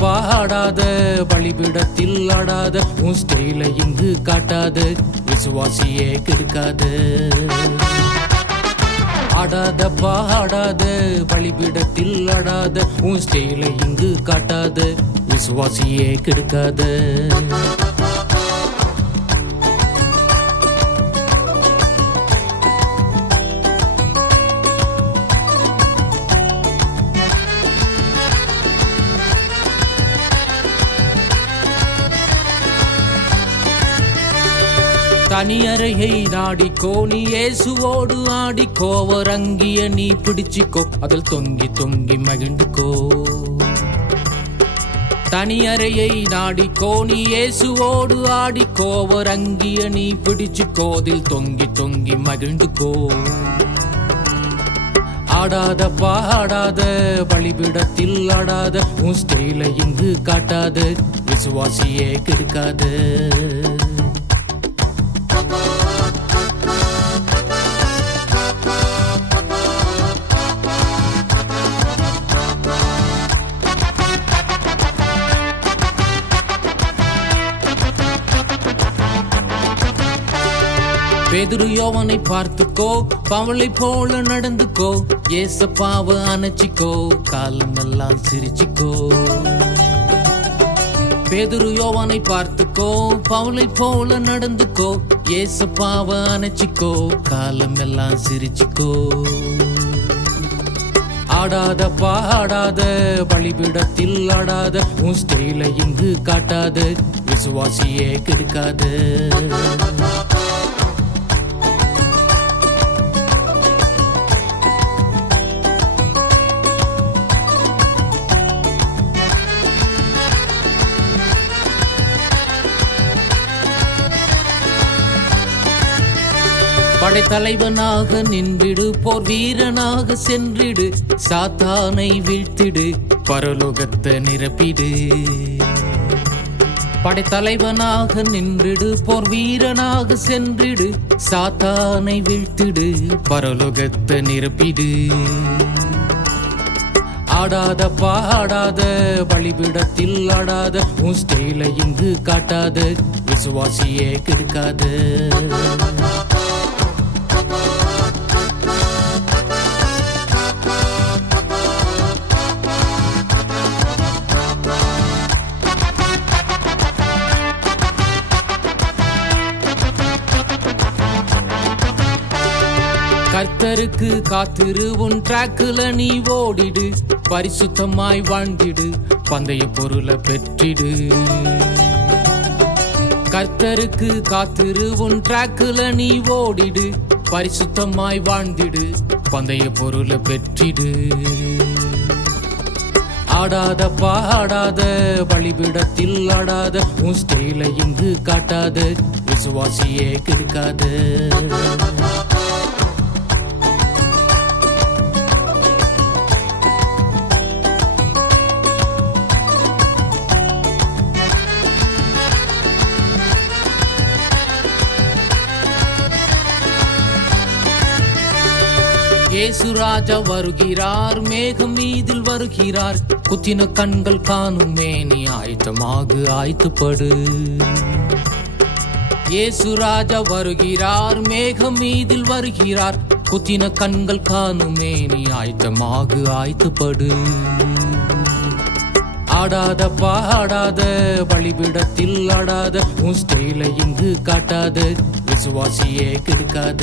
பாடாத பலிபிடத்தில் ஆடாத உன் ஸ்டைல இங்கு காட்டாத விசுவாசியே கெடுக்காத ஆடாத பாடாத பலிபிடத்தில் ஆடாத உன் ஸ்டைல இங்கு காட்டாத விசுவாசியே கெடுக்காத தனியறையை நாடிக்கோ நீ இயேசுவோடு ஆடிக்கோ அவரங்கிய நீ பிடிச்சிக்கோ அதில் தொங்கி தொங்கி மகிழ்ந்துக்கோ தனியறையை நாடிக்கோ நீ இயேசுவோடு ஆடிக்கோ அவரங்கிய நீ பிடிச்சிக்கோ அதில் தொங்கி தொங்கி மகிழ்ந்துக்கோ ஆடாத பாடாத பலிபிடத்தில் ஆடாத உன் ஸ்டைல இங்கு காட்டாத விசுவாசியே கெடுக்காத பேதுரு யோவானை பார்த்துக்கோ பவுலை போல நடந்துக்கோ ஏசப்பாவை அணைச்சிக்கோ காலமெல்லாம் சிரிச்சிக்கோ பேதுரு யோவானை பார்த்துக்கோ பவுலை போல நடந்துக்கோ ஏசப்பாவை அணைச்சிக்கோ காலமெல்லாம் சிரிச்சிக்கோ ஆடாத பாடாத பலிபிடத்தில் ஆடாத உன் ஸ்டைல இங்கு காட்டாத விசுவாசியே கெடுக்காத படைத்தலைவனாக நின்றிடு போர் வீரனாக சென்றிடு சாத்தானை வீழ்த்திடு பரலோகத்தை நிரப்பிடு படைத்தலைவனாக நின்றிடு போர் வீரனாக சென்றிடு சாத்தானை வீழ்த்திடு பரலோகத்தை நிரப்பிடு ஆடாத பாடாத பலிபிடத்தில் ஆடாத உன் ஸ்டைல இங்கு காட்டாத விசுவாசியே கெடுக்காத கர்த்தருக்கு காத்திரு உன் ட்ராக்குல நீ ஓடிடு பரிசுத்தமாய் வாழ்ந்திடு பந்தய பொருளை பெற்றிடு கர்த்தருக்கு காத்திரு உன் ட்ராக்குல நீ ஓடிடு பரிசுத்தமாய் வாழ்ந்திடு பந்தய பொருளை பெற்றிடு ஆடாத பாடாத பலிபிடத்தில் ஆடாத உன் ஸ்டைல இங்கு காட்டாத விசுவாசியே கெடுக்காத இயேசு ராஜா வருகிறார் மேகம் மீதில் வருகிறார் குத்தின கண்கள் காணும் மேனி ஆயத்தமாக ஆயத்தப்படு இயேசு ராஜா வருகிறார் மேகம் மீதில் வருகிறார் குத்தின கண்கள் காணும் மேனி ஆயத்தமாக ஆயத்தப்படு ஆடாத பாடாத பலிபிடத்தில் ஆடாத உன் ஸ்டைல இங்கு காட்டாத விசுவாசியே கெடுக்காத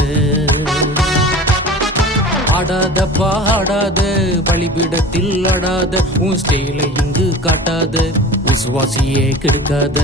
ஆடாத பாடாத பலிபிடத்தில் ஆடாத உன் ஸ்டைல இங்கு காட்டாத விசுவாசியே கெடுக்காத